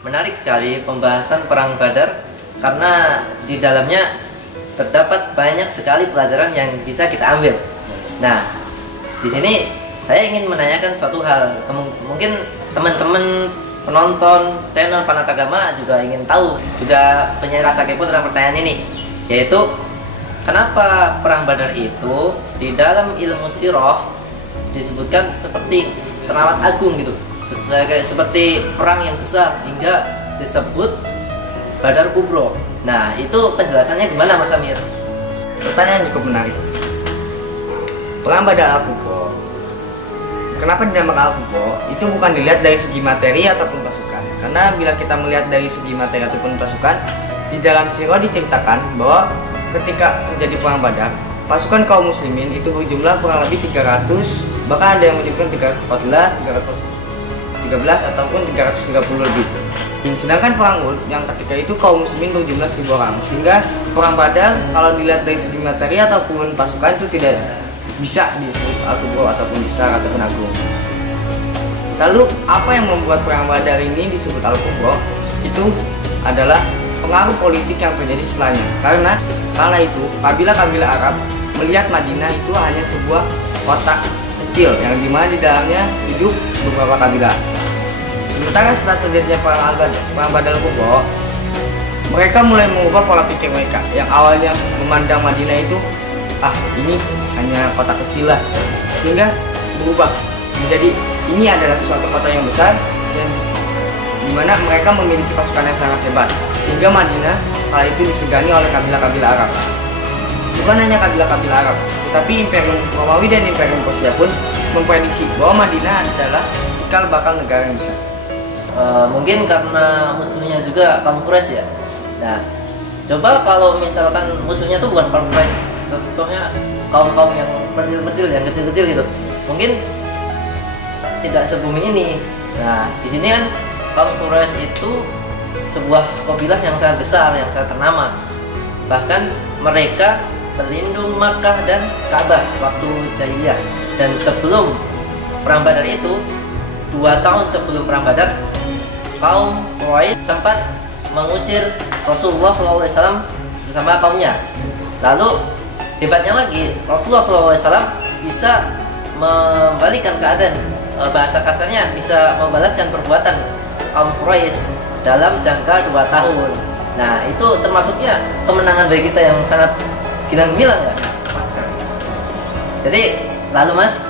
Menarik sekali pembahasan Perang Badar karena di dalamnya terdapat banyak sekali pelajaran yang bisa kita ambil. Nah, di sini saya ingin menanyakan suatu hal. Mungkin teman-teman penonton channel Panatagama juga ingin tahu, juga punya rasa kepo tentang pertanyaan ini, yaitu kenapa Perang Badar itu di dalam ilmu sirah disebutkan seperti teramat agung gitu, seperti perang yang besar hingga disebut Badar Kubro. Nah, itu penjelasannya gimana Mas Amir? Pertanyaan cukup menarik. Perang Badar Al-Kubro, kenapa dinamakan Al-Kubro? Itu bukan dilihat dari segi materi ataupun pasukan. Karena bila kita melihat dari segi materi ataupun pasukan, di dalam sirah diceritakan bahwa ketika terjadi Perang Badar, pasukan kaum muslimin itu berjumlah kurang lebih 300, bahkan ada yang menyebutkan 314, 313 ataupun 330 lebih. Sedangkan perang Uhud yang ketika itu kaum muslimin berjumlah 1000 orang, sehingga Perang Badar kalau dilihat dari segi materi ataupun pasukan itu tidak bisa disebut Al-Kubro ataupun besar ataupun agung. Lalu apa yang membuat Perang Badar ini disebut Al-Kubro? Itu adalah pengaruh politik yang terjadi setelahnya. Karena itu kabilah-kabilah Arab melihat Madinah itu hanya sebuah kota kecil yang dimana di dalamnya hidup beberapa kabilah. Sementara setelah terjadinya Perang Badar Kubro, mereka mulai mengubah pola pikir mereka yang awalnya memandang Madinah itu ini hanya kota kecil lah, sehingga berubah menjadi ini adalah suatu kota yang besar dan dimana mereka memiliki pasukan yang sangat hebat, sehingga Madinah kala itu disegani oleh kabilah-kabilah Arab. Bukan hanya kabilah-kabilah Arab, tetapi Imperium Romawi dan Imperium Persia pun memprediksi bahwa Madinah adalah cikal bakal negara yang besar. Mungkin karena musuhnya juga kaum Quraisy ya. Nah, coba kalau misalkan musuhnya tuh bukan kaum Quraisy, contohnya kaum-kaum yang kecil-kecil, yang kecil-kecil gitu, mungkin tidak se-booming ini. Nah, di sini kan kaum Quraisy itu sebuah kabilah yang sangat besar, yang sangat ternama. Bahkan mereka berlindung Makkah dan Ka'bah waktu jahiliyah. Dan sebelum Perang Badar itu, 2 tahun sebelum Perang Badar, kaum Quraisy sempat mengusir Rasulullah SAW bersama kaumnya. Lalu hebatnya lagi, Rasulullah SAW bisa membalikan keadaan, bahasa kasarnya bisa membalaskan perbuatan kaum Quraisy dalam jangka 2 tahun. Nah, itu termasuknya kemenangan bagi kita yang sangat gila-gila ya. Jadi, lalu Mas,